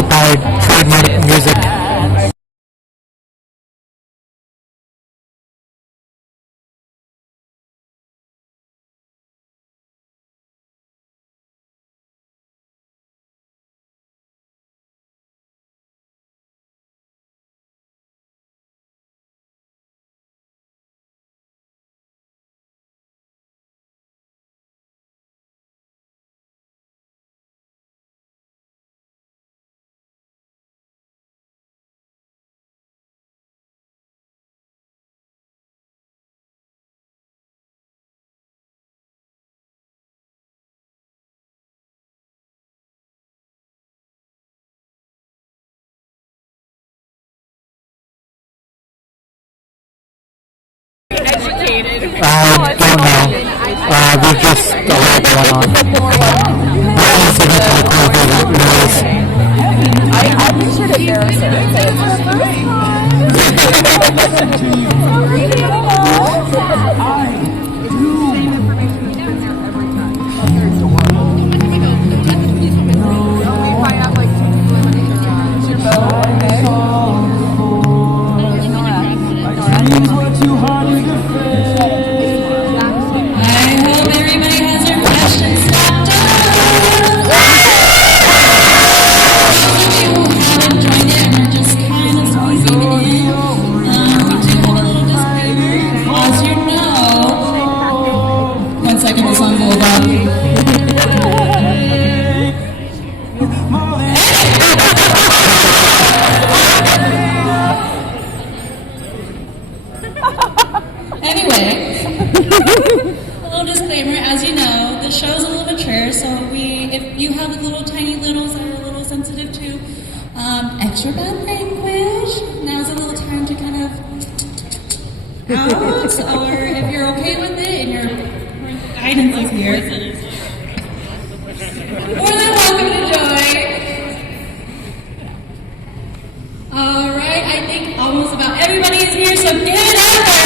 worldwide trademark music. I don't know. We've just got a lot going on. I don't see much of a clue who it is. I pictured it there, so it's the first extra bad language. Now's a little time to kind of out, or if you're okay with it and your guidance is here, more than welcome to join. All right, I think almost about everybody is here, so give it up for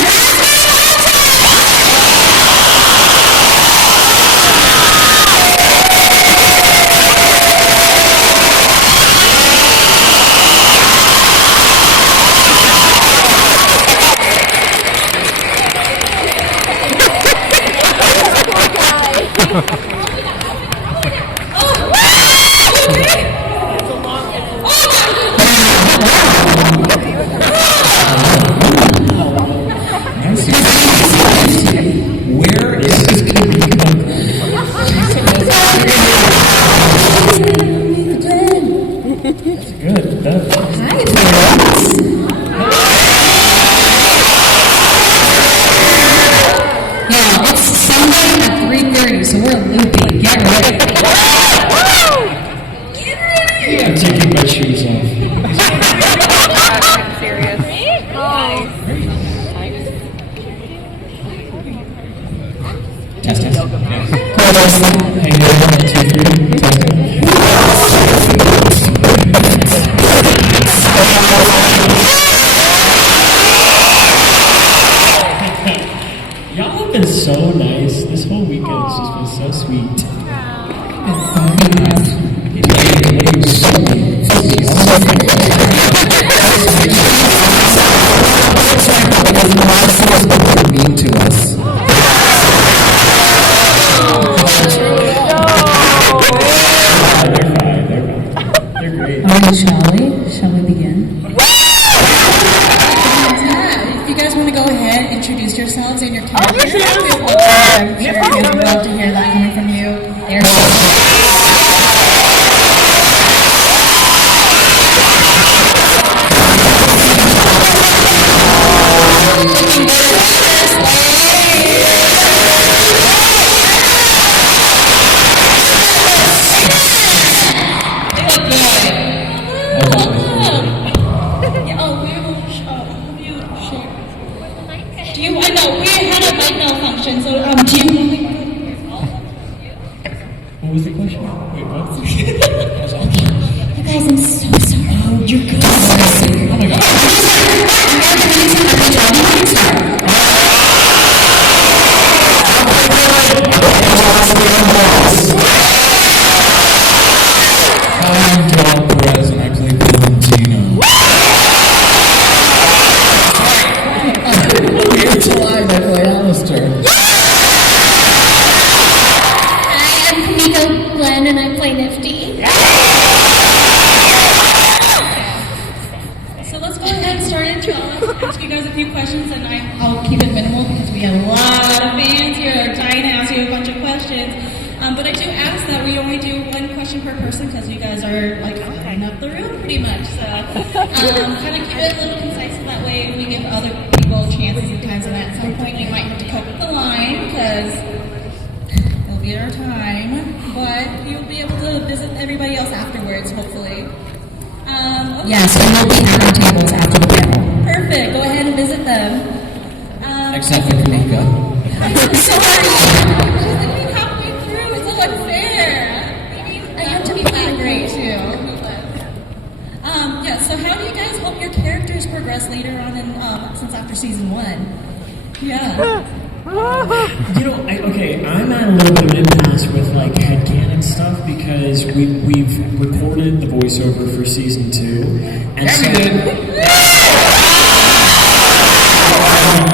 so nice. This whole weekend has just been so sweet. Mean to us. They're great. All right, shall we begin? If you guys want to go ahead, introduce yourselves and your characters. I'm sure you would love to hear that coming from you. What was the question? Wait, what? You guys, I'm so sorry. Oh, you're good. Oh my god. I'm Dylan Perez, and I and I play Nifty. So let's go ahead and start into ask you guys a few questions, and I'll keep it minimal because we have a lot of fans here that are dying to ask you a bunch of questions. But I do ask that we only do one question per person because you guys are like filling up the room pretty much. So kind of keep it a little concise so that way we give other people chances and times, and at some point you might have to cut the line because it'll be our time. But you'll be able to visit everybody else afterwards, hopefully. Okay. Yes, we will be at our tables after the panel. Perfect. Go ahead and visit them. Except for Kamika. I'm sorry. She's leaving halfway through. It's so unfair. I have to be feeling great too. Yeah. So how do you guys hope your characters progress later on in since after season 1? Yeah. You know, I'm at a little bit of impasse with like headcanon stuff because we've recorded the voiceover for season 2, and so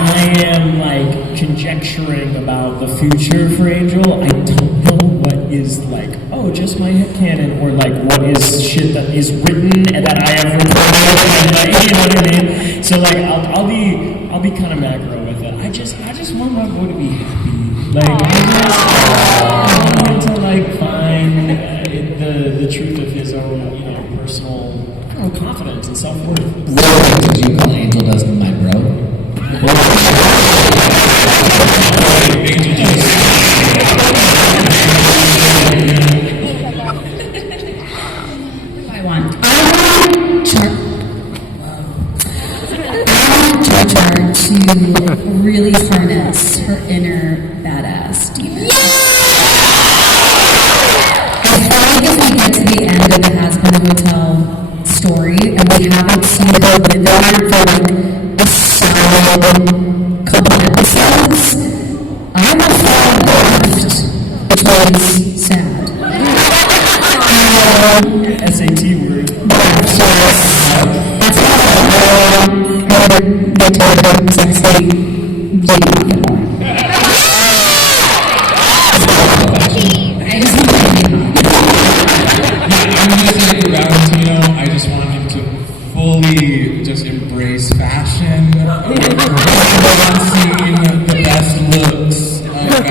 I am like conjecturing about the future for Angel. I don't know what is like, oh, just my headcanon, or like what is shit that is written and that I have recorded, and like, you know what I mean? So like I'll be kind of macro with it. I just want my boy to be happy. Like I want to like find the truth of his own, you know, personal, I don't know, confidence and self-worth. What did you call Angel Dustin my bro? I want Jar to really harness her inner badass demon. I feel like if we get to the end of the Hazbin Hotel story and we haven't seen her with her for like a solid couple episodes, I'm afraid left, which was sad. SAT word. So that's how they told her since they didn't want it more. I just want to I'm going to say for Valentino, I just want him to fully just embrace fashion. Everyone's seen the best looks of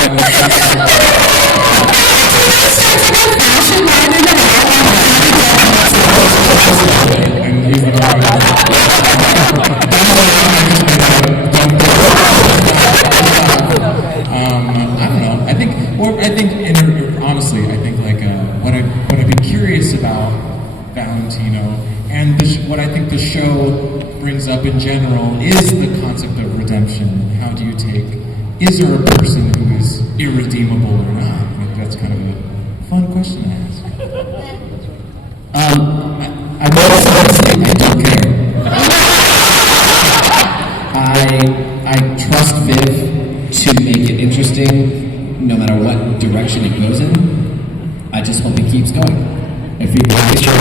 honestly, I think like what I've been curious about Valentino, and what I think the show brings up in general is the concept of redemption. How do you is there a person who is irredeemable or not? I think that's kind of a fun question to ask. I will say I don't care. I trust Viv to make it interesting no matter what direction it goes in. I just hope it keeps going. If we can sure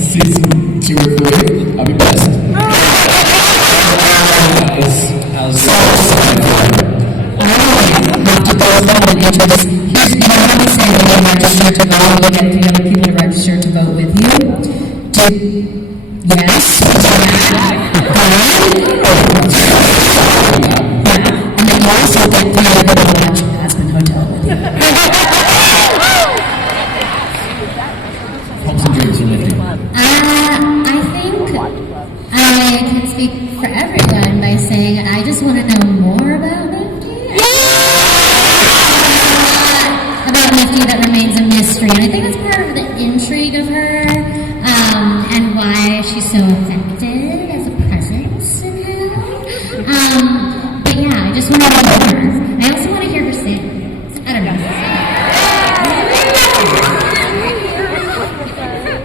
season 2 or 3, I'll be blessed. How's I have to go ahead and introduce. Here's what I'm saying: when you register to vote, you get the other people to register to vote with you. Yes. And then you also get 3 other people to watch Hazbin Hotel with you. Hopes and dreams are lifting. I think I can speak for everyone by saying I just want to know more about Nifty. About Nifty that remains a mystery. And I think it's part of the intrigue of her and why she's so effective as a presence in him. But yeah, I just want to know more. I also want to hear her sing. I don't know.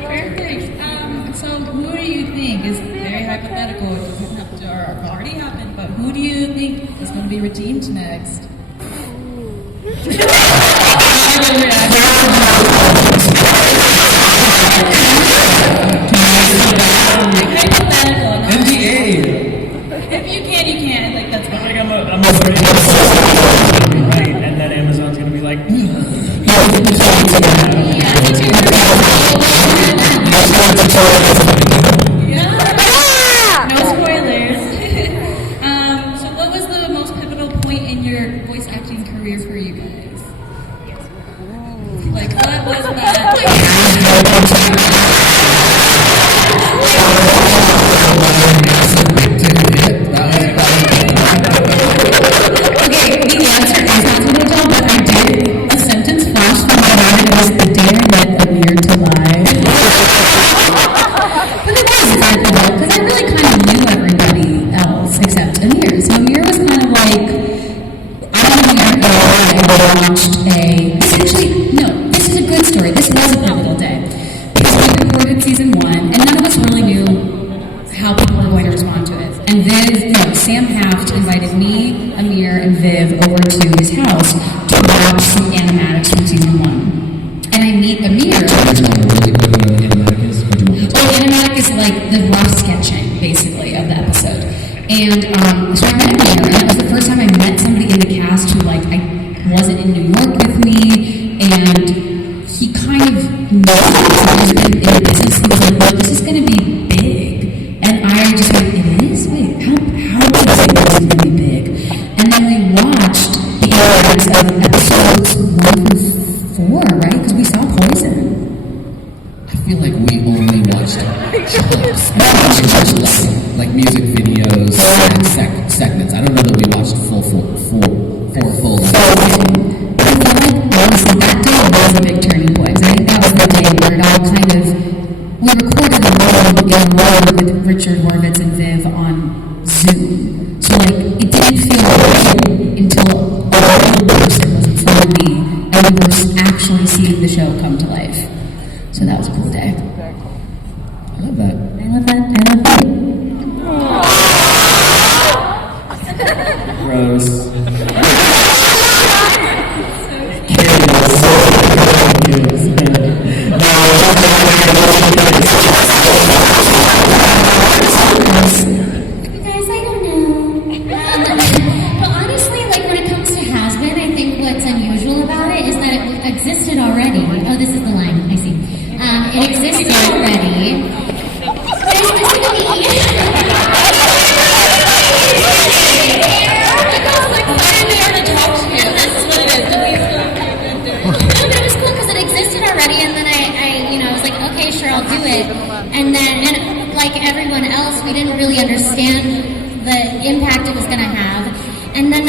Perfect. So who do you think is very hypothetical? It doesn't have to or already happened, but who do you think is going to be redeemed next? NDA. If you can, you can. Like that's fine. I'm afraid right, and then was Matt. Okay, the answer is Hazbin Hotel, but I did a sentence flash from my mind and it was the day I met Amir to lie. But it was kind of cool because I really kind of knew everybody else except Amir. So Amir was kind of like, I don't even know why I watched this is a good story. This was a pivotal day because we recorded season 1 and none of us really knew how people were going to respond to it. And Sam Haft invited me, Amir, and Viv over to his house to watch some animatics from season 1. And I meet Amir. Animatic is like the rough sketching, basically, of the episode. And so I met Amir, and it was the first time I met somebody in the cast who, like, I wasn't in New York with me, and he kind of knows he's been in the business. He was like, well, this is going to be big. And I just went, it is? Wait, how big is it going to be big? And then we watched the animatics of episodes 1 through 4, right? Because we saw Poison. I feel like we only watched clips. We watched like music videos and segments. I don't know that we watched full. So, I feel like honestly that day was a big turning point. I think that was the day where it all kind of, we recorded alone with Richard Horvitz and Viv on Zoom. So like it didn't feel real until a real person was in front of me and we were actually seeing the show come to life. So that was a cool day. I love that. I love that. Rose. Guys, I don't know. But honestly, like when it comes to Hazbin, I think what's unusual about it is that it existed already. Oh, this is the line. I see. It existed already. There's specifically. But it was cool because it existed already, and then I was like, okay, sure, I'll do it. And then, like everyone else, we didn't really understand the impact it was going to have. And then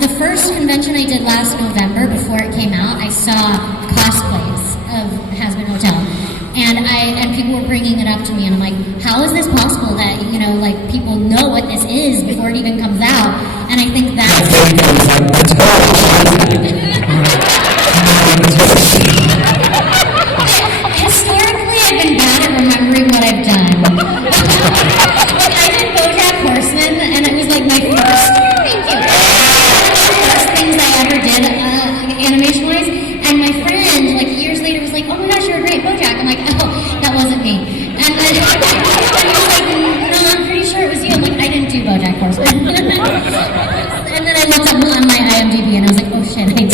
the first convention I did last November, before it came out, I saw cosplays of Hazbin Hotel. And people were bringing it up to me, and I'm like, how is this possible that, like, people know what this is before it even comes out? And I think that's... Historically, I've been bad at remembering what I've done. Like, I did BoJack Horseman, and it was like my first... Thank you. One of the first things I ever did, animation-wise. And my friend, like, years later was like, oh my gosh, you're a great BoJack. I'm like, oh, that wasn't me. And then he was like, no, I'm pretty sure it was you. I'm like, I didn't do BoJack Horseman. And then I looked up on my IMDb, and I was like, oh shit, I did.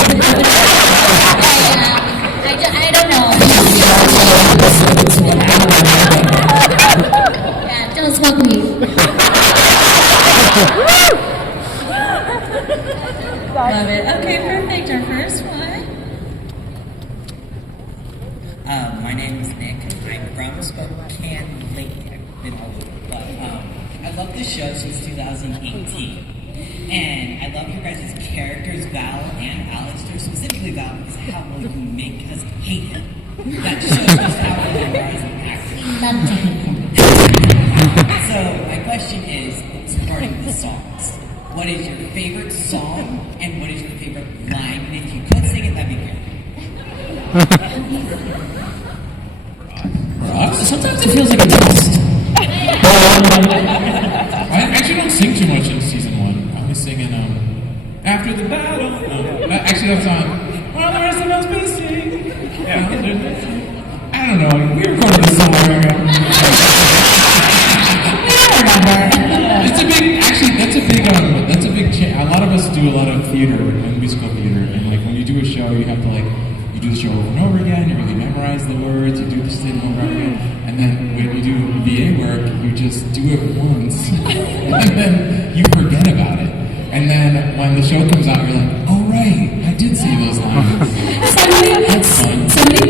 I don't know. Yeah, don't smoke weed. Love it. Okay, perfect. Our first one. My name is Nick. I'm from Spokane Lake. I've been all over, but I love this show since 2018. And I love your guys' characters, Val and Alistair, specifically Val, because how well you make us hate him. That shows just how well you are as an actor. Love to hate him. So, my question is regarding the songs. What is your favorite song, and what is your favorite line? And if you could sing it, that'd be great. Sometimes it feels like a test. I actually don't sing too much in season 1. I was singing After the Battle. Actually, that's on While the Rest of Us Be Sing. Yeah, I don't know. We recorded this somewhere ago. It's a big. Actually, that's a big. A lot of us do a lot of theater and musical theater, and like when you do a show, you have to you do the show over and over again. You really memorize the words. You do the thing over and over again, and then when you do VA work, you just do it once, and then you forget about it. And then when the show comes out, you're like, oh right, I did see those lines. That's fun. Somebody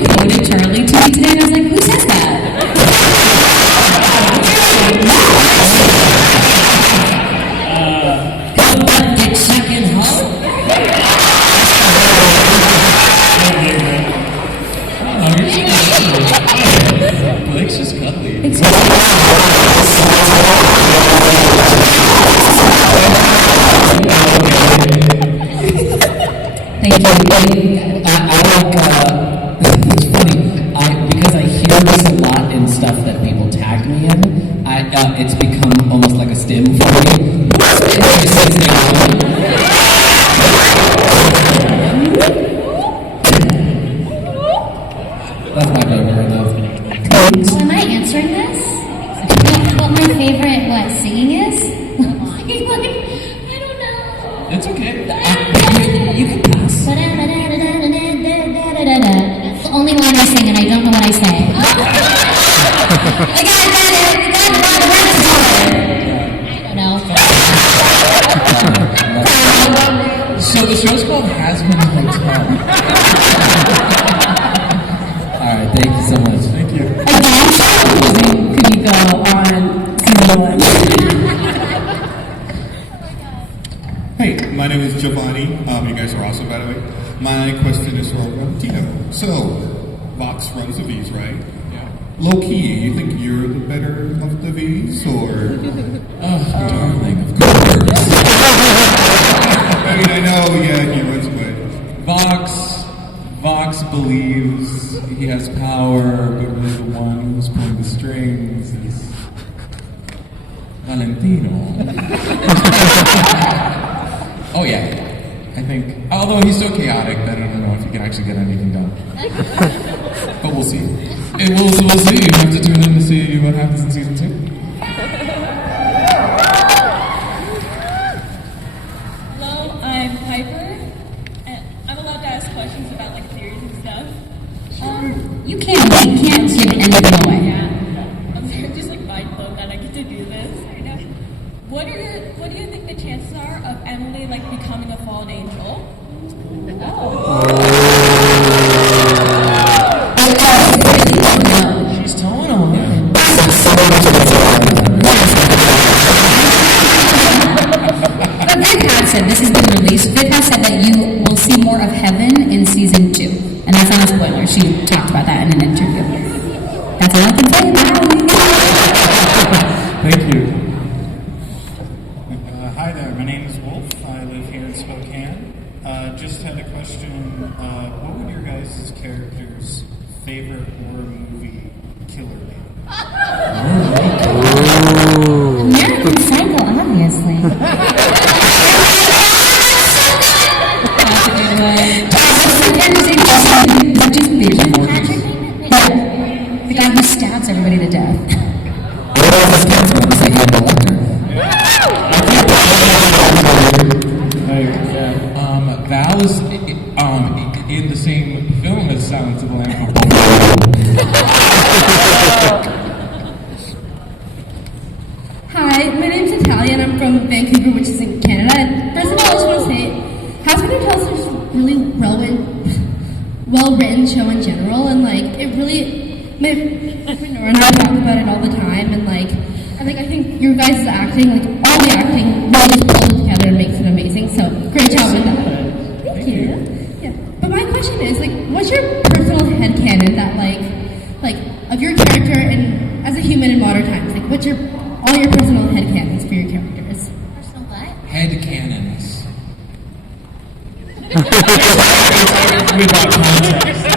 That's my favorite right now. Oh, am I answering this? What my favorite singing is? I don't know. It's okay. You can pass. That's the only line I sing, and I don't know what I say. I don't know. So the show's called Hazbin Hotel. All right, thank you so much. Thank you. Again, could you go on season 1? Hey, my name is Giovanni. You guys are awesome, by the way. My question is for Valentino. So, Vox runs the V's, right? Yeah. Low key, you think you're the better of the V's, or? Darling, of course. I mean, I know, yeah, he runs, but Vox believes he has power, but really the one who's pulling the strings is Valentino. Oh yeah, I think. Although he's so chaotic that I don't know if he can actually get anything done. But we'll see. We'll see. You have to tune in to see what happens in season 2. Hello, I'm Piper, and I'm allowed to ask questions about like theories and stuff. You can't give anything away. Yeah, I'm just like mind blown that I get to do this. I know. What do you think the chances are of Emily like becoming a fallen angel? She's towing on. But Vic has said, this has been released, Vic has said that you will see more of heaven in season 2. And that's not a spoiler. She talked about that in an interview. That's all I can say. Thank you. Hi there, my name is Wolf. I live here in Spokane. Just had a question. What would your guys' character's favorite horror movie killer be? American Psycho, obviously. The guy who stabs everybody to death. Val is in the same film as Silence of the Lambs. Hi, my name's Natalia, and I'm from Vancouver, which is in Canada. And first of all, I just want to say, Hazbin Hotel is just a really well-written show in general, and like it really. My friend Nora and I talk about it all the time, and like I think your guys' acting, like all the acting, really just pulls it together and makes it amazing. So great job with that. Thank you. Yeah, but my question is like, what's your personal headcanon that like of your character and as a human in modern times? Like, what's all your personal headcanons for your characters? Personal what? Head cannons. Without context.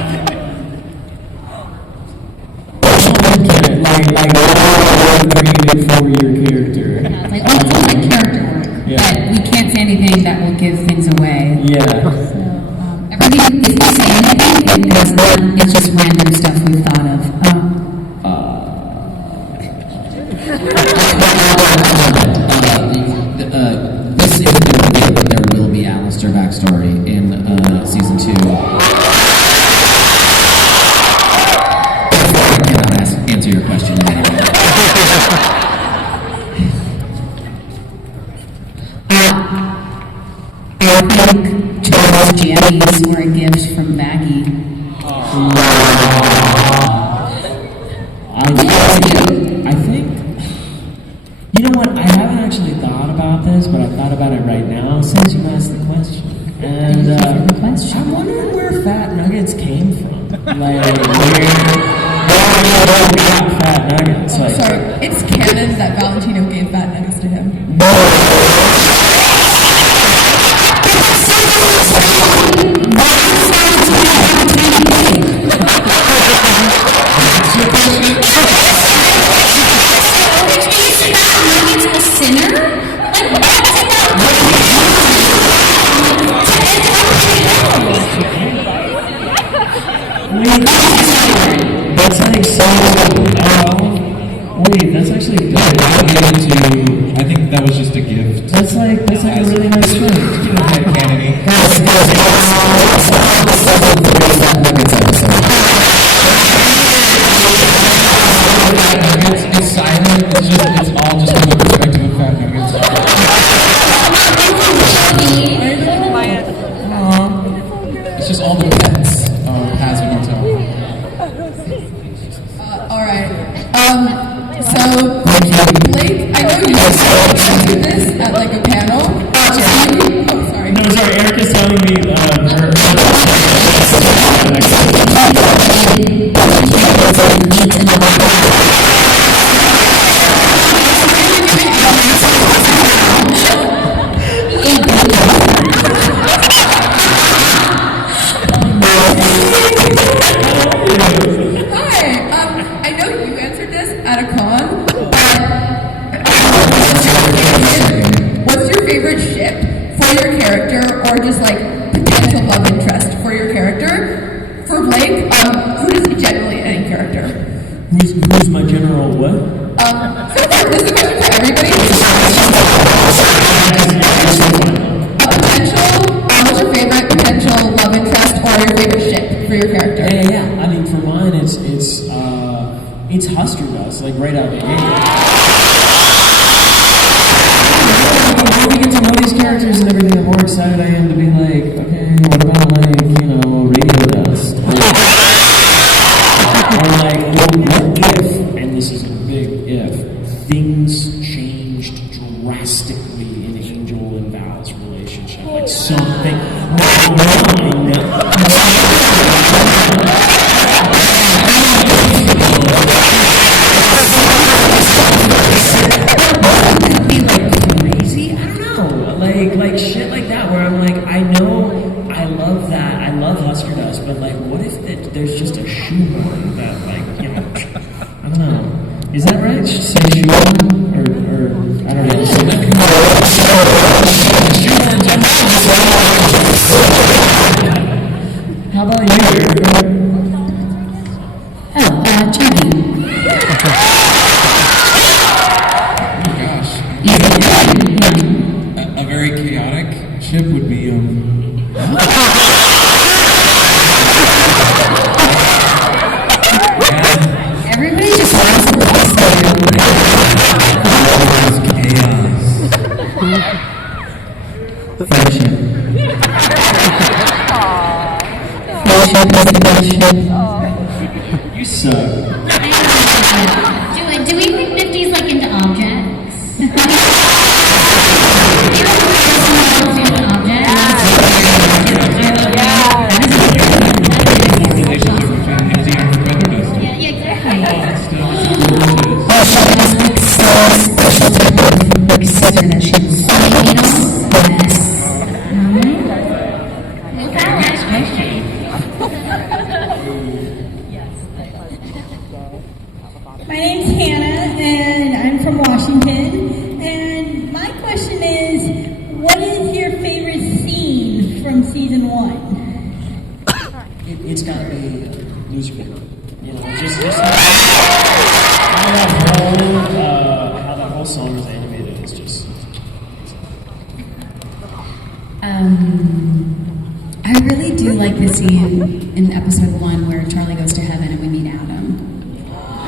Like created for your character. Yeah, it's like, oh, it's like character work. Yeah. But we can't say anything that will give things away. Yeah. So, everything is the same, I think, because it's just random stuff we've thought of. This is the way that there will be Alistair backstory in season 2. I cannot answer your question. I think Charles jammies were a gift from Maggie. I think, you know what, I haven't actually thought about this, but I thought about it right now since you asked the question. And I'm wondering where fat nuggets came from. Like, where we got fat nuggets. Like, Sorry, it's canon that Valentino gave fat nuggets to him. gift. That's like a really nice thing. Kennedy. It's silent. It's all just from the perspective of fat nuggets. It's just all the pets of Hazbin Hotel. All right. So, Blake, I know you guys do this at like a panel. Sorry. No, sorry, Erica's telling me Hi. I know you answered this at a con, but what's your favorite ship for your character, or just like potential love interest for your character? For Blake, who is generally any character? who's my general what? This is a question for everybody. What's your favorite potential love interest or your favorite ship for your character? Yeah. I mean, for mine, it's Husker Dust, like right out of the gate. The more we get to know these characters and everything, the more excited I am to be like, okay, what about like, Radio Dust? Or like, what if, and this is a big if, things changed drastically in Angel and Val's relationship? Like something. Like shit like that, where I'm like, I know I love that, I love Husker Dust, but like, what if there's just a shoehorn that, like, I don't know. Is that right? Say shoehorn? Or I don't know. How about you? Chucky. Oh my gosh. A very chaotic ship would be Everybody just wants to chaos. Friendship. Friendship is the best ship. You suck. Do we think Nifty's like into objects? My name's Hannah, and I'm from Washington. And my question is, what is your favorite scene from season 1? It's gotta be musical. Just how that whole song is animated is just. I really do like the scene in episode 1 where Charlie goes to heaven and we meet Adam.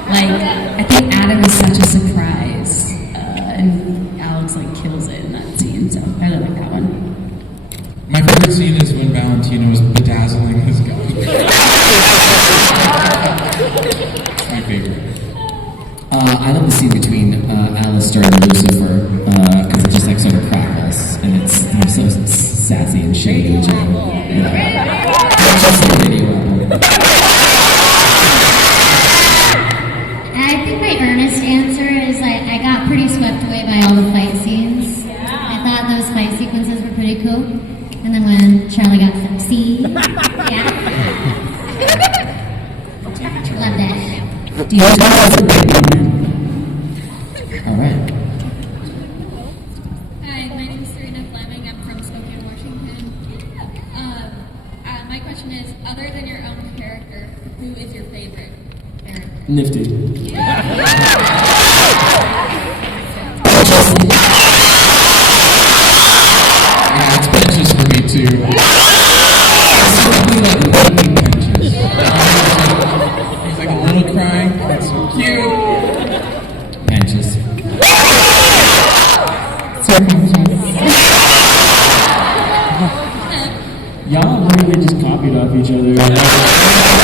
Like, I think Adam is such a surprise, and Alex like kills it in that scene. So I really like that one. My favorite scene is when Valentino is bedazzling his gun. It's my favorite. I love the scene between Alistair and Lucifer, because it just like sort of crackles, and it's so sassy and shady. It's just a video. I think my earnest answer is like I got pretty swept away by all the fight scenes. I thought those fight sequences were pretty cool. And then when Charlie got sexy, yeah. Loved it. Do you know that's a big moment? All right. Hi, my name is Serena Fleming. I'm from Spokane, Washington. My question is, other than your own character, who is your favorite character? Nifty. He's like a little crying. That's so cute. Benches. Y'all really just copied off each other.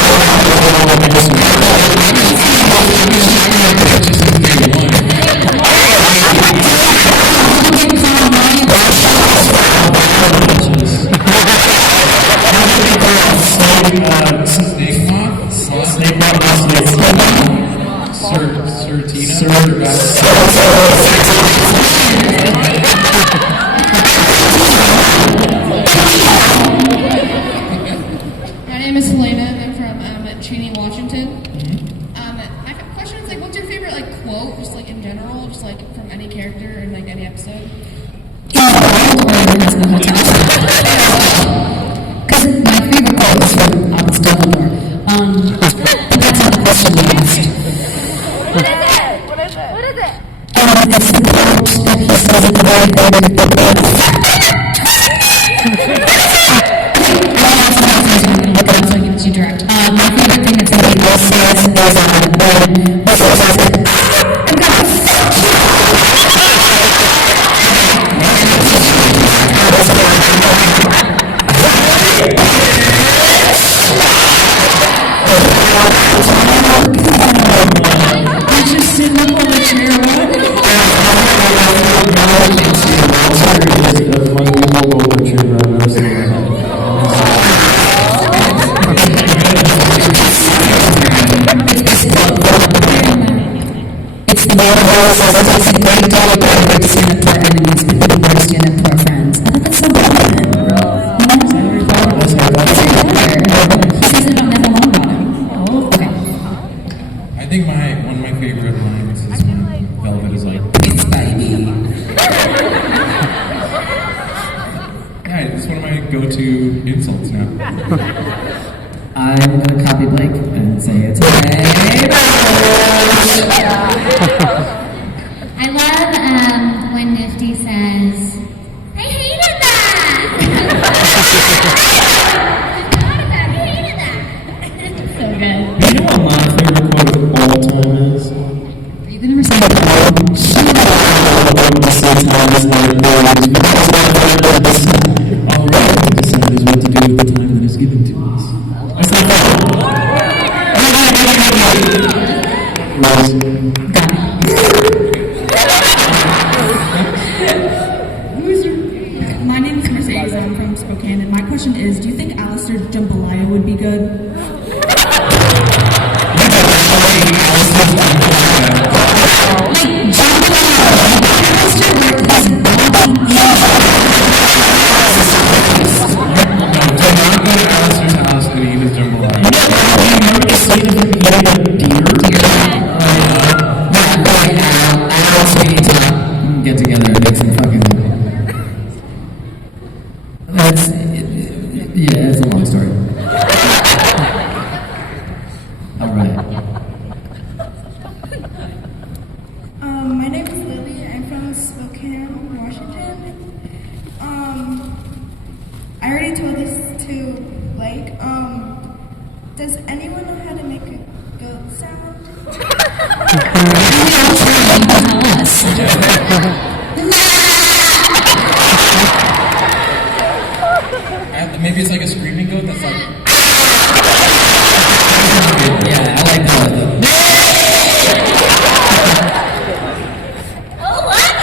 My name is Helena, and I'm from Cheney, Washington. My question is like, what's your favorite like quote, just like in general, just like from any character in like any episode? Because my favorite quote is from Albus Dumbledore. But that's not the question we asked. What is it? It's the quote that he says at the very end of the book. So I give it to you direct. My favorite thing that somebody else says is when Whistle says, I'm gonna fuck you. He's just sitting up on the chair. It's the man who always says, it takes a great deal of bravery to stand up to our enemies, but even more to stand up to our friends. I think that's so good. He says it on Neville Longbottom. Okay. I think one of my favorite lines is when Velvet is like, It's baby. yeah, it's one of my go-to insults now. I'm gonna copy Blake and say it's okay. I love when Nifty says, I hated that! I hated that! So good. You know what my favorite quote of all time is? You've never seen the quote? All right, to decide is what to do with the time that is given to us. That's not bad. My name is Mercedes, I'm from Spokane, and my question is, do you think Alistair Jambalaya would be good? Get together and make some fucking. Yeah, it's a long story. All right. My name is Lily. I'm from Spokane, Washington. I already told this to Blake. Does anyone know how to make a goat sound? Maybe it's like a screaming goat that's like. Yeah, I like that. Oh, what?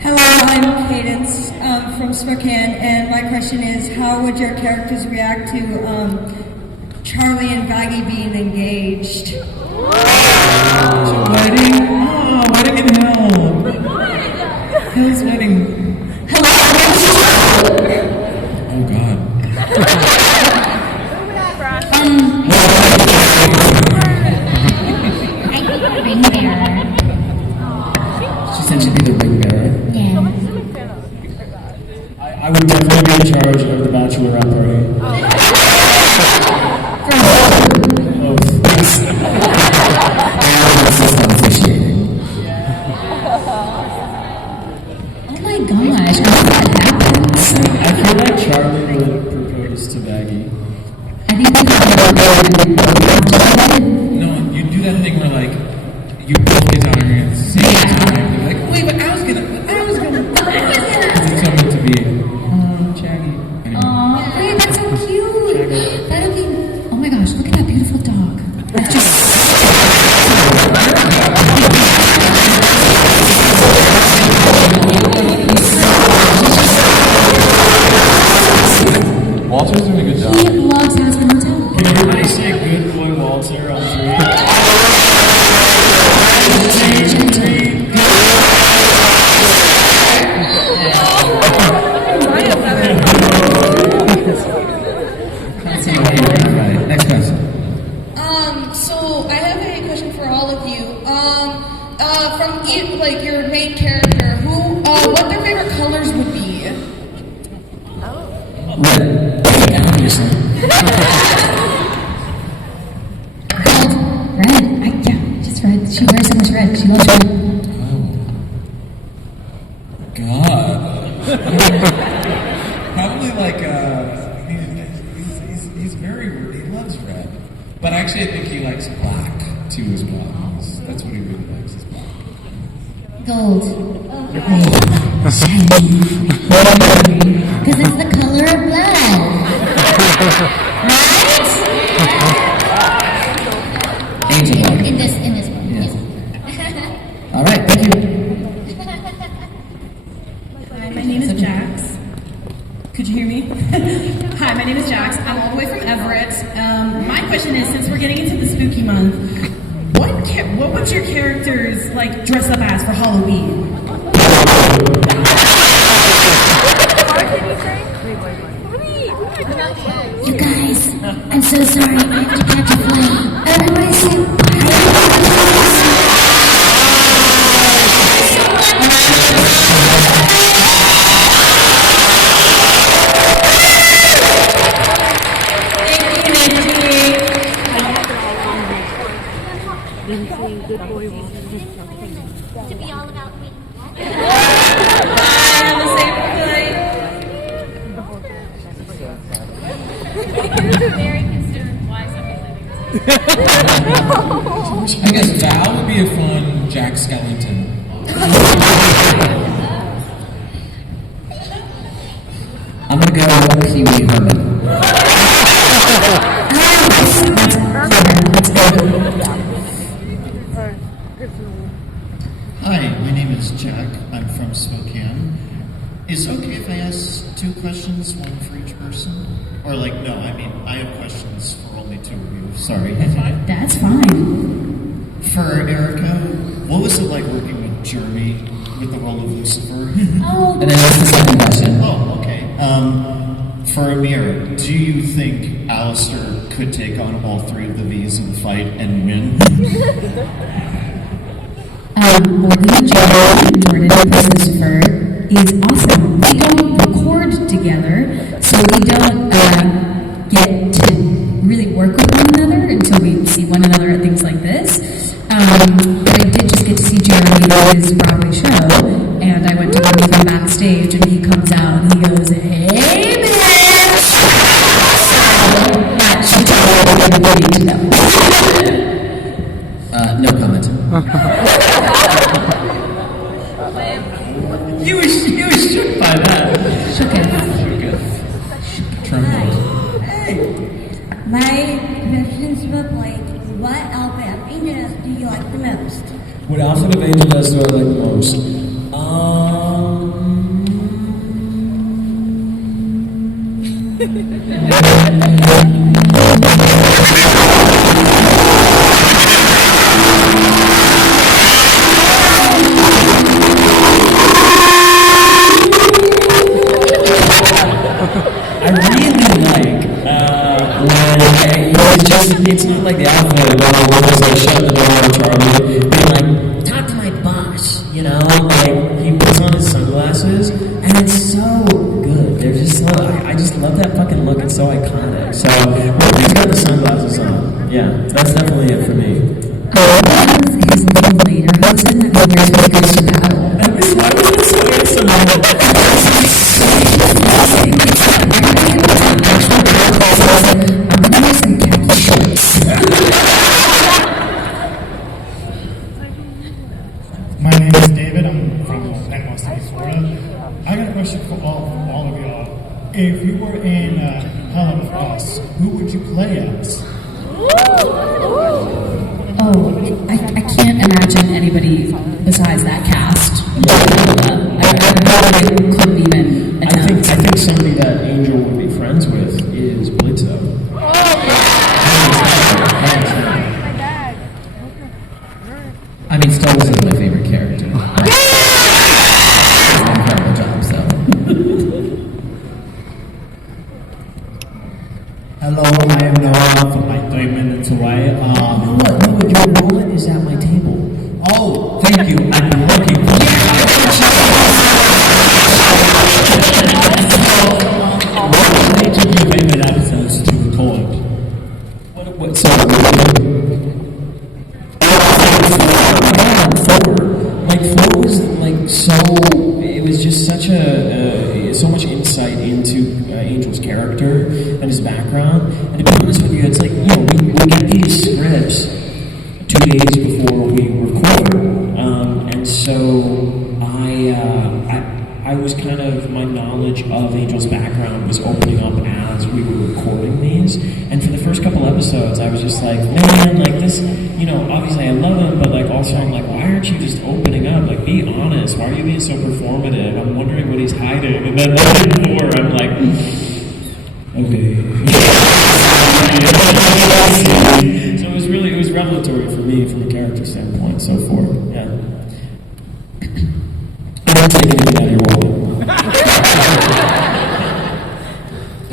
Hello, I'm Cadence from Spokane, and my question is, how would your characters react to Charlie and Baggy being engaged? Wedding? Oh, wedding in hell. Hell's wedding. Oh, God. Ring bearer. She said she'd be the ring bearer. Yeah. I would definitely be in charge of the Bachelorette. party? Oh my gosh, how did that happen? I feel like Charlie would propose to Maggie. I think that's No, you do that thing where like you both get down on your hands at the same time. You're like, wait, but I was gonna. It's so meant to be. Shaggy. Anyway. Aw, wait, that's so cute. That'll be. Oh my gosh, look at that beautiful dog. That's just. Walter's doing a good job. He loves Hazbin Hotel. Can everybody say good boy Walter on three? Right, next question. So I have a question for all of you. From like your main character, what their favorite colors would be? Red. Obviously. Red. Yeah, just red. She wears so much red. She loves red. God. Probably like he's very he loves red, but actually I think he likes black too as well. That's what he really likes is black. Gold. Because it's the color of blood. Right? Angel blood. In this one. Yes. All right, thank you. Hi, my name is Jax. Could you hear me? Hi, my name is Jax. I'm all the way from Everett. My question is, since we're getting into the spooky month, what would your characters like dress up as for Halloween? You guys, I'm so sorry. I have to catch a flight. Everybody say To be all about me. Have a safe flight. Very concerned why somebody's I guess Val would be a fun Jack Skellington. I'm gonna go Pee Wee Herman. Hi, my name is Jack. I'm from Spokane. Is it okay if I ask 2 questions, one for each person? Or like, no, I mean, I have questions for only 2 of you. Sorry. That's fine. For Erica, what was it like working with Jeremy with the role of Lucifer? Oh, And then what's the second question? Oh, okay. For Amir, do you think Alistair could take on all 3 of the V's in the fight and win? Working with Jordan who plays Lucifer is awesome. We don't record together, so we don't get to really work with one another until we see one another at things like this. But I did just get to see Jeremy at his Broadway show, and I went to go meet him backstage, and he comes out and he goes, "Hey, bitch!" So that should tell you everything you need to know. No comment. You were shook by that. Shook it. Trembled. My questions were like, what Alpha of Angels do you like the most? What Alphabet of Angel does do I like the most? I really like when it's not like the alphabet where the words like shut the door, Charlie, but like talk to my boss, you know? Like he puts on his sunglasses and it's so good. They're just so I I just love that fucking look. It's so iconic. So, he's got the sunglasses on. Yeah, that's definitely it for me. His little lederhosen that he wears when he goes to battle. Why was it so handsome? I'm gonna wear some khaki shorts. My name is David. I'm from Panama City, Florida. I got a question for all of y'all. If you were in Hell of Us, who would you play as? Oh, I can't imagine anybody besides that cast. I probably couldn't even attempt. I think somebody that Angel would be friends with is Blitzo. I mean, Star Wars is my favorite character. He's done an incredible job, so. Hello, I am Noah from like 3 minutes away. What your wallet is at my table. Oh, thank you. I've been looking for What each of your favorite episodes to record? What so Four was like so. It was just such so much insight into Angel's character and his background. And to be honest with you, it's like we get these scripts 2 days before we record, and so I was kind of, my knowledge of Angel's background was opening up as we were recording these. And for the first couple episodes, I was just like, man, like this, obviously I love him, but like also I'm like, why aren't you just opening up? Like, be honest. Why are you being so performative? I'm wondering what he's hiding. And then before, I'm like, okay. So it was revelatory for me from a character standpoint, so forth. Yeah. I don't take anything out of your wallet.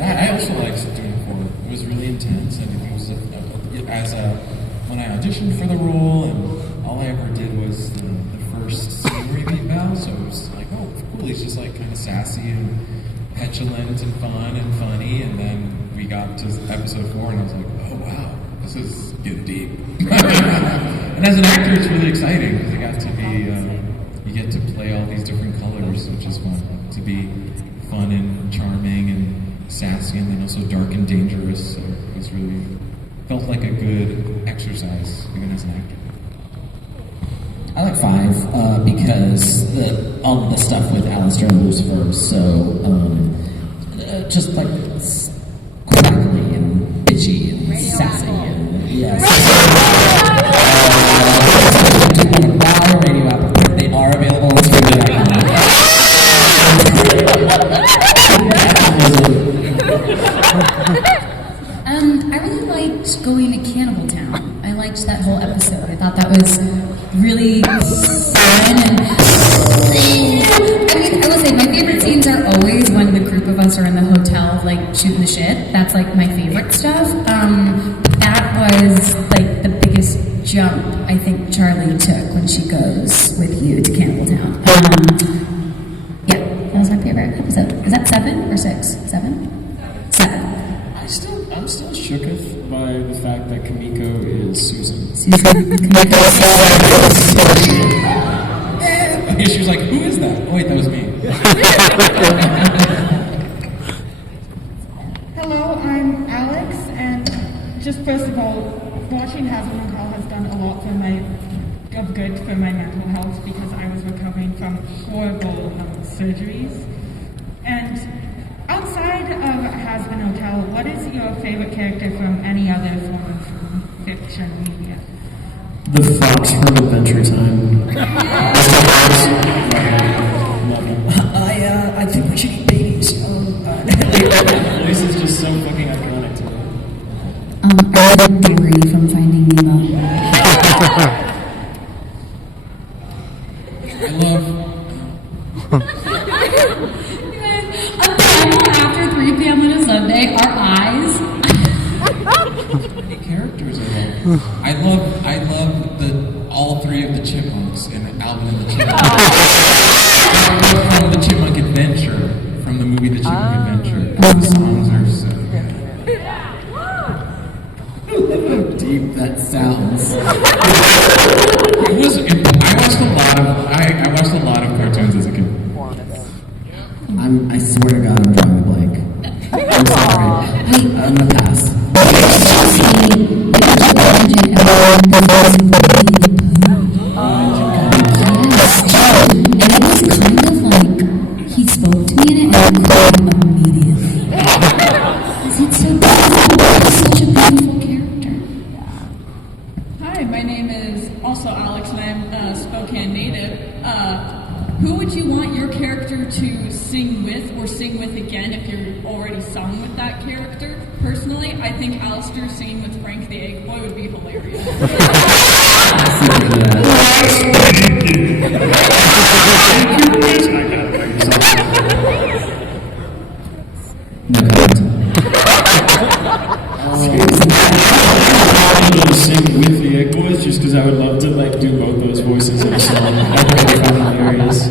I also liked doing Four. It was really intense, and it was when I auditioned for the role, and all I ever did was the first scene where he beat Val, so it was like, oh, cool, he's just like kind of sassy and petulant and fun and funny, and then we got to episode 4, and I was like, oh wow, this is getting deep. And as an actor, it's really exciting because I got to be, you get to play all these different colors, which is fun. To be fun and charming and sassy, and then also dark and dangerous. So it was really felt like a good exercise, even as an actor. I like 5 because all of the stuff with Alistair and Lucifer was so just like crackly and bitchy and sassy and they are available on I really liked going to Cannibal Town. I liked that whole episode. I thought that was really fun. And I will say my favorite scenes are always when the group of us are in the hotel, like shooting the shit. That's like my favorite stuff. That was like the biggest jump I think Charlie took when she goes with you to Cannibal Town. Yeah, that was my favorite episode. Is that 7 or 6? 7? 7. I'm still shooketh by the fact that Kamiko is Susan. She was like, who is that? Oh wait, that was me. Hello, I'm Alex, and just first of all, watching Hazbin has done a lot of good for my mental health because I was recovering from horrible surgeries. And outside of Hazbin Hotel, what is your favorite character from any other form of fiction media? The Fox from Adventure Time. I think we should eat babies. This is just so fucking iconic to me. I love Dory from Finding Nemo. I love. After 3 p.m. on a Sunday, our eyes. The characters are I love all 3 of the chipmunks in Alvin and the Chipmunks. From the Chipmunk Adventure, from the movie The Chipmunk Adventure. how deep that sounds. I watched a lot of cartoons as a kid. I swear to God, I'm drawing a blank. I'm sorry. I'm gonna pass. And it was kind of like he spoke to me and I cried immediately. It's so beautiful. It's such a beautiful character. Hi, my name is also Alex, and I'm a Spokane native. Who would you want your character to sing with or sing with again if you're already sung with that character? Personally, I think Alistair singing with Frank the Egg Boy would be hilarious. Sing with the Egg Boys just because I would love to like do both those voices in a song. I think it'd be hilarious.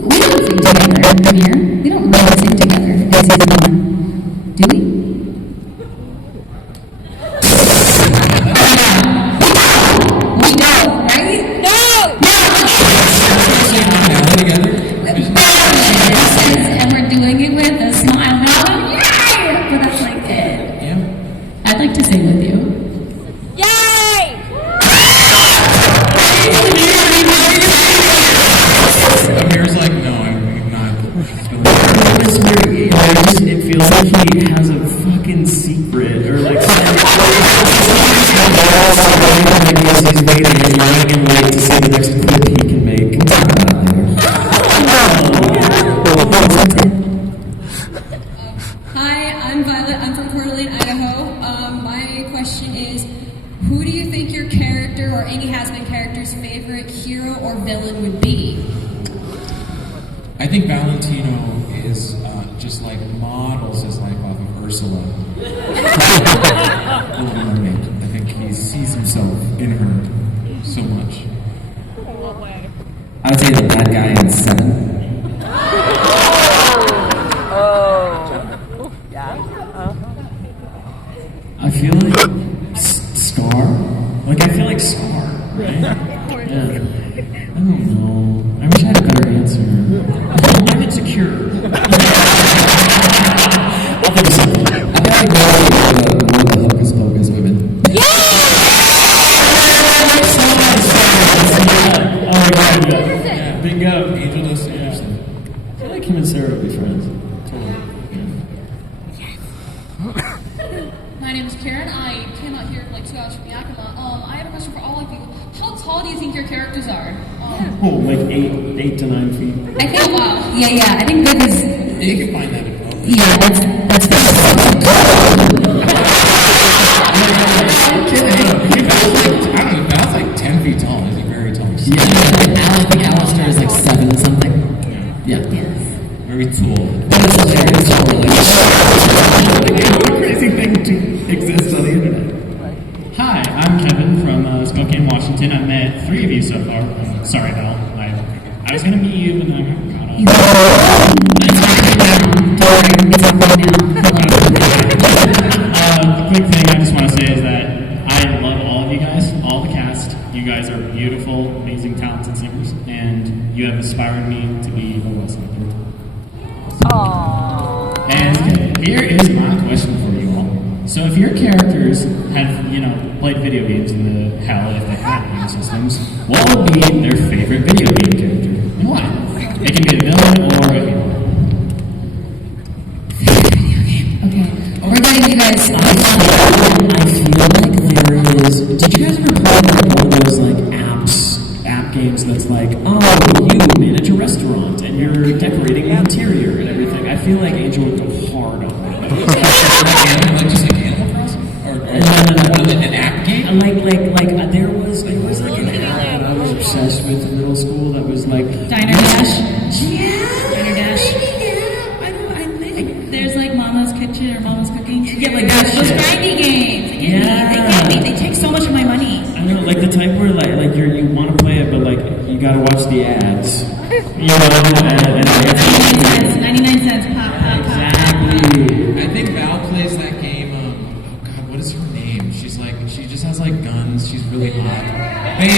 We don't sing together here. We don't really sing together in season 1. Do we? We don't, right? And we're doing it with a smile now. Yay! But that's like it. Yeah. I'd like to sing with you. Amir's like, no, I'm not. It feels like he has a fucking secret or like something. He's waiting and running in late to see the next clip he can make. We'll talk about that later. Hi, I'm Violet. I'm from Coeur d'Alene, Idaho. My question is, who do you think your character or any has-been character's favorite hero or villain would be? I think Valentino is just like models his life off of Ursula. Little Mermaid. I think he sees himself in her so much. I would say the bad guy in 7. I feel like Scar. Like I feel like Scar, right? Yeah. I don't know. I wish I had a better answer. I'm insecure. I'll think of something. I feel like one of the Hocus Pocus women. Oh my god, yeah. Bingo. Angel Dust Anderson. I feel like him and Sarah would be friends. My name is Karen. I came out here for like 2 hours from Yakima. I have a question for all of you. How tall do you think your characters are? Oh, like 8 to 9 feet. I think, yeah. I think Viv is. You can find that in both. Yeah, that's I don't know, Val's like 10 feet tall. He's very tall. Yeah, I think Alistair is like 7 something. Yeah. Very tall. That's hilarious. What a crazy thing to exist on the internet. Hi, I'm Kevin from Spokane, Washington. I've met 3 of you so far. Sorry, Val. I was going to meet you, but then I got caught up. The quick thing I just want to say is that I love all of you guys, all the cast. You guys are beautiful, amazing, talented singers, and you have inspired me to be a well singer. And here is my question for you all. So if your characters have, played video games in the hell if they had game systems, what would be their favorite video game character? And why? It can be a villain or a hero. Okay, we're getting you guys. I feel like there is. Did you guys ever play one of those app games that's like, oh, you manage a restaurant and you're decorating the interior and everything? I feel like Angel would go hard on that. Just like Animal Crossing? Or an app game? There was like an app that I was obsessed with in middle school that was like Diner Dash. Yeah. Diner Dash. Yeah. I think There's like Mama's Kitchen or Mama's Cooking. Yeah, like that those shit. grindy games. Yeah. They take so much of my money. I know, like the type where like you want to play it, but like you gotta watch the ads. And 99 cents. Pop. I think Val plays that game So I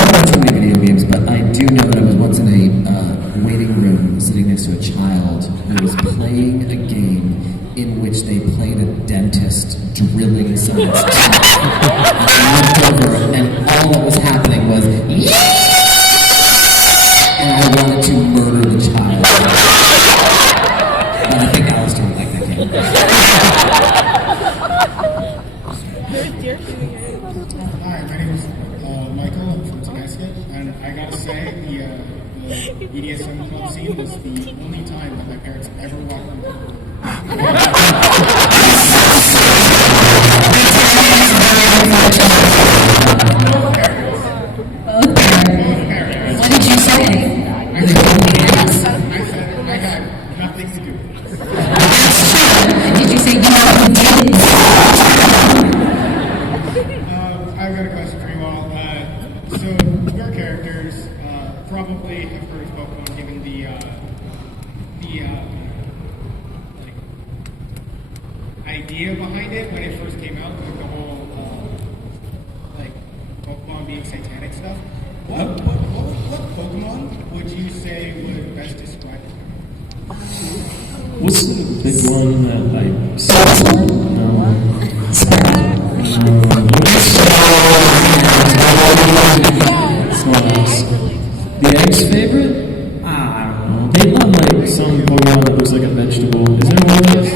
don't watch too many video games, but I do know that I was once in a waiting room sitting next to a child who was playing a game in which they played a dentist drilling someone's teeth. I looked over, and all that was happening was, and I wanted to murder the child. But I think Alistair would like that game. Hi, my name is Michael. I'm from Connecticut, and I gotta say, the BDSM club scene was the only time that my parents ever walked me through. What did you say? I said, I had nothing to do with it. Did you say you did? I've got a question for you all. So, your characters probably have heard of Pokemon given the idea behind it when it first came out, like the whole Pokemon being satanic stuff. What Pokemon would you say would best describe it? What's the big one that I saw? The egg's favorite? I don't know. They love like some Pokemon that looks like a vegetable. Is there one of those?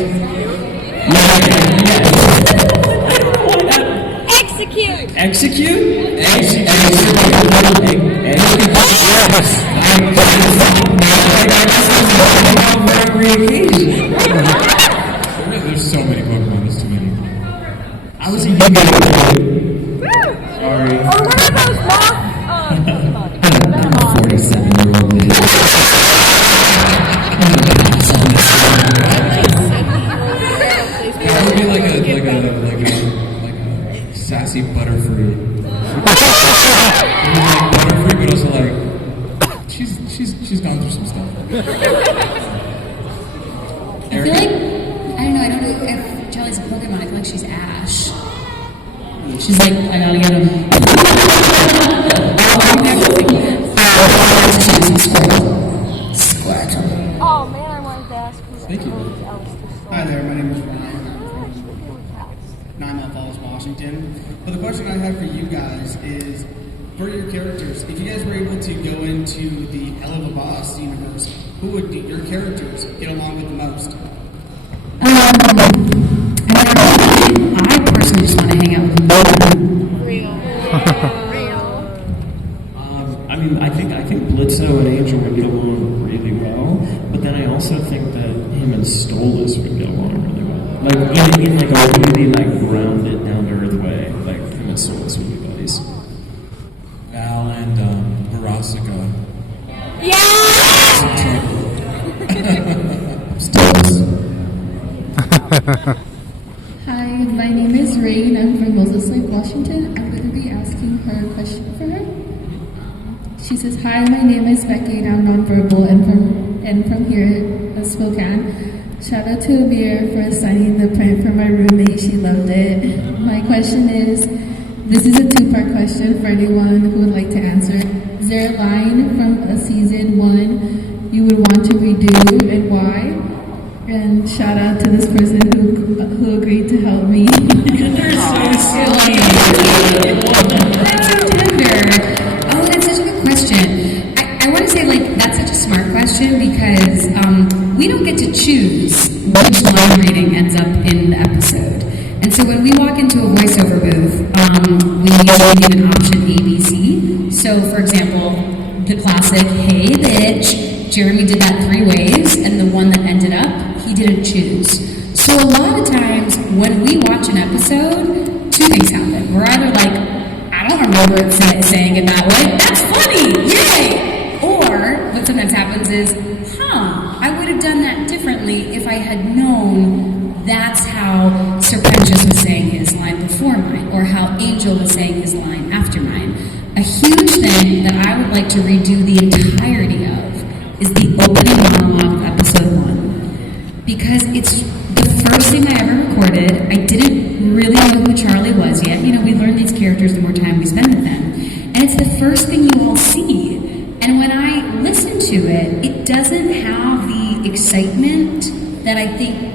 Execute! Execute? There's so many Pokemon, there's too many. I was a Yu-Gi-Oh! Sorry. Or what are those lost? 47-year-old man. That would be like a sassy Butterfree. Butterfree, but also like she's gone through some stuff. I feel like, I don't know if Charlie's a Pokemon, I feel like she's Ash. She's like, I gotta get him. Squirtle. Oh man, I wanted to ask you. Thank you. Hi there, my name is Ryan. I'm from 9 Mile Falls, Washington. But the question I have for you guys is, for your characters, if you guys were able to go into the Hell of a Boss universe, who would your characters get along with the most? I personally just want to hang out with him. Real. I mean, I think Blitzo and Angel would get along really well, but then I also think that him and Stolas would get along really well. Like in like a really like grounded, down to earth way. Like him and Stolas would be buddies. Val and Verosica. Hi, my name is Rain. I'm from Moses Lake, Washington. I'm going to be asking her a question for her. She says, "Hi, my name is Becky, and I'm nonverbal, and from here in Spokane. Shout out to Amir for signing the print for my roommate. She loved it. My question is, this is a two-part question for anyone who would like to answer. Is there a line from a season 1 you would want to redo, and why? And shout out to this person who agreed to help me." They're so silly. That's so tender. Oh, that's such a good question. I want to say, like, that's such a smart question because we don't get to choose which line reading ends up in the episode. And so when we walk into a voiceover booth, we usually give an option A, B, C. So, for example, the classic, "Hey, bitch." Jeremy did that 3 ways, and the one that ended up, he didn't choose. So a lot of times when we watch an episode, 2 things happen. We're either like, I don't remember it saying it that way. That's funny! Yay! Or what sometimes happens is, I would have done that differently if I had known that's how Serpentious was saying his line before mine, or how Angel was saying his line after mine. A huge thing that I would like to redo the entirety of is the opening monologue of episode 1. Because it's the first thing I ever recorded. I didn't really know who Charlie was yet. You know, we excitement that I think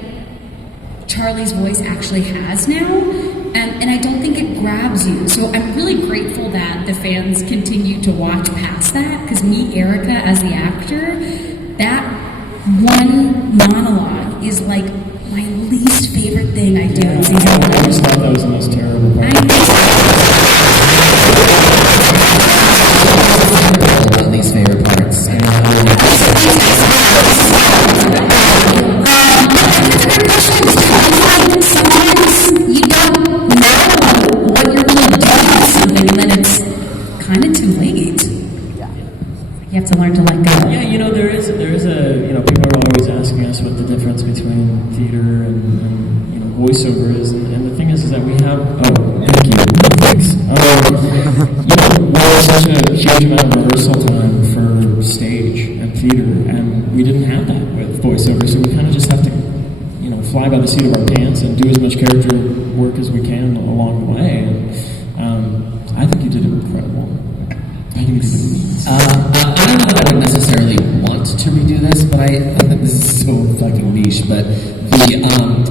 Charlie's voice actually has now, and I don't think it grabs you. So I'm really grateful that the fans continue to watch past that, because me, Erica, as the actor, that one monologue is like my least favorite thing I do in season 1. I always thought that was the most terrible part. My least favorite parts. Sometimes you don't know what you're really doing with something, and then it's kind of too late. You have to learn to let go. Yeah, there is a people are always asking us what the difference between theater and voiceover is, and the thing is that we have. Oh, thank you. Thanks. We have such a huge amount of rehearsal time for stage and theater, and we didn't have that with voiceover, so we kind of just have to, fly by the seat of our pants and do as much character work as we can along the way. And I think you did incredible. I don't know that I would necessarily want to redo this, but I think this is so fucking niche. But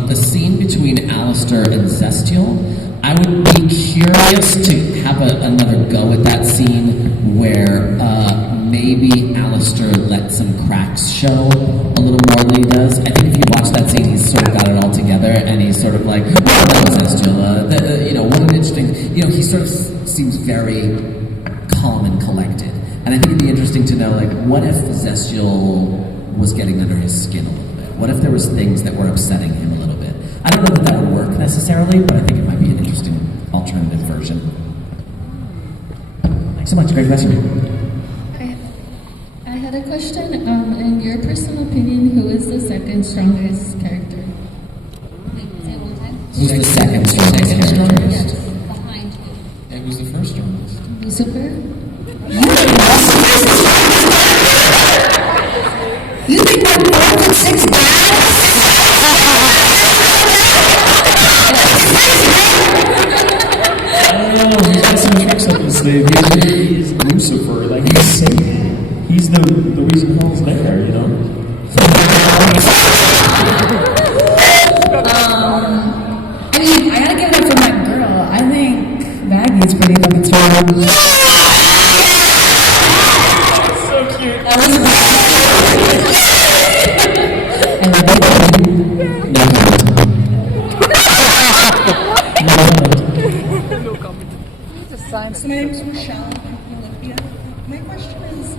the scene between Alistair and Zestial, I would be curious to have another go at that scene where maybe Alistair let some cracks show a little more than he does. I think if you watch that scene, he's sort of got it all together, and he's sort of like, "Well, that was Zestial. What an interesting." He sort of seems very calm and collected. And I think it'd be interesting to know, what if Zestial was getting under his skin a little bit? What if there was things that were upsetting him a little bit? I don't know that would work necessarily, but I think it might be an interesting alternative version. Thanks so much. Great question. I had a question. In your personal opinion, who is the second strongest character? Who's the second strongest character? Yes. Behind who? It was the first strongest. Lucifer? You think that 4 foot 6 guy? He's got some tricks up his sleeve. He's Lucifer, he's Satan. He's the reason hell's there, I gotta give it up for my girl. I think Maggie's pretty fucking strong. So cute. That was So my name is Rochelle. I'm from Olympia. My question is,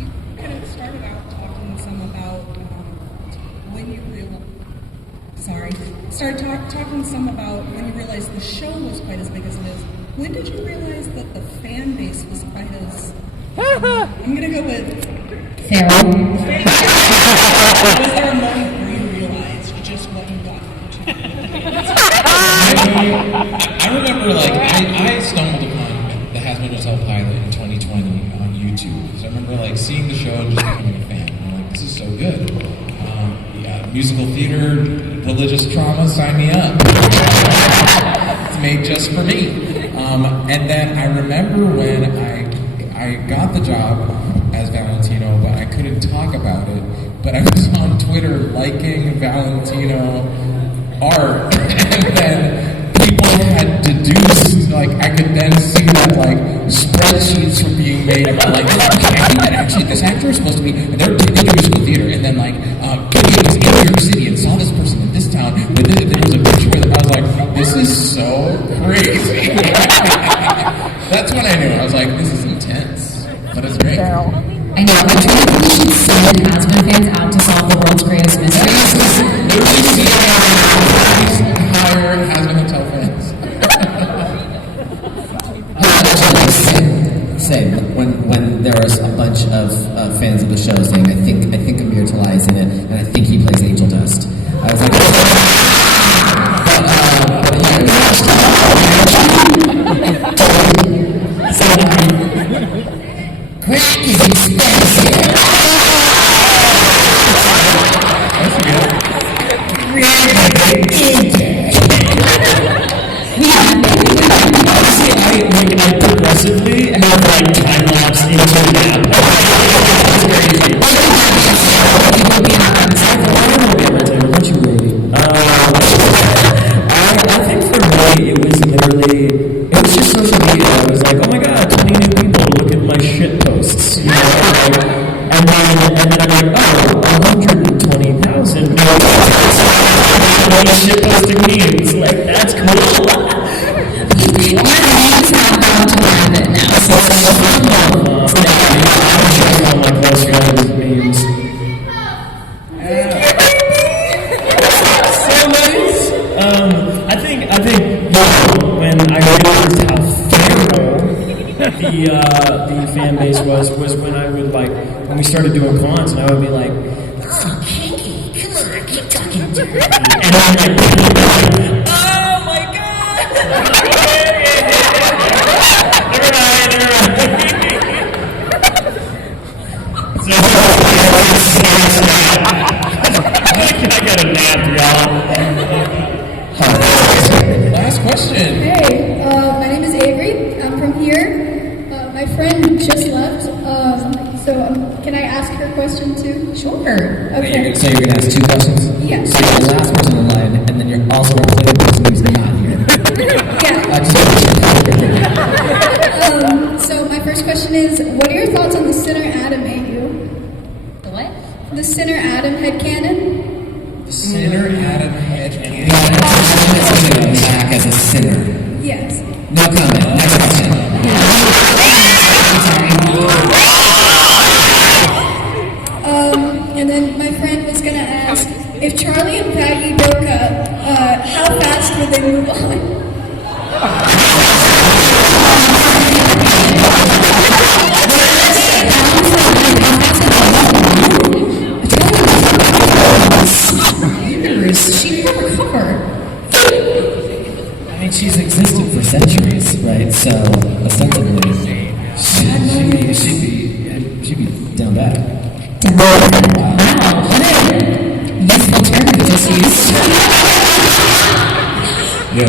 you kind of started out talking some about when you realized the show was quite as big as it is. When did you realize that the fan base was quite as? I'm gonna go with Feral. Was there a moment where you realized just what you got into? I remember, I stumbled upon the Hazbin Hotel pilot in 2020 on YouTube. So I remember, seeing the show and just becoming a fan. I'm like, this is so good. Musical theater, religious trauma, sign me up. It's made just for me. And then I remember when I got the job as Valentino, but I couldn't talk about it. But I was on Twitter liking Valentino art, and then people had deduced, I could then see that, spreadsheets were being made about, that actually this actor is supposed to be, and they're doing musical theater, and then, he was in New York City and saw this person in this town, but then there was a picture with him, I was like, this is so crazy. That's when I knew, I was like, this is intense, but it's great. I know, I think we should send Hazbin fans out to solve the world's greatest mysteries. Hire Hazbin Hotel fans. Say when there was a bunch of fans of the show saying, I think Amir Talai is in it, and I think he plays Angel Dust. I was like, crack is expensive. I progressively have time lapse into that. That's crazy. funny shitposting memes. Like, that's cool. Your name's not going to rabbit now, so All my close friends' memes. So nice. I think when I realized how terrible the fan base was when I would when we started doing cons, and I would be like, oh, Kinky, come on, keep talking to her. And I'm like, oh my god! Never mind. So, I got a nap, y'all. Last question. Hey, my name is Avery. I'm from here. My friend just left, so can I ask her question too? Sure. Okay. So you're going to ask 2 questions? Yes. So you're the last person in line, and then you're also going to play the person who's not here. So my first question is, what are your thoughts on the Sinner Adam AU? The what? The Sinner Adam headcanon? Sinner Adam headcanon. Back as a sinner. Yes. No comment. Next question. And then my friend was gonna ask, if Charlie and Patty broke up, how fast would they move on? She can recover. I mean, she's existed for centuries, right? So, ostensibly, she'd be down bad. Wow, what a useful term you just used. Yeah,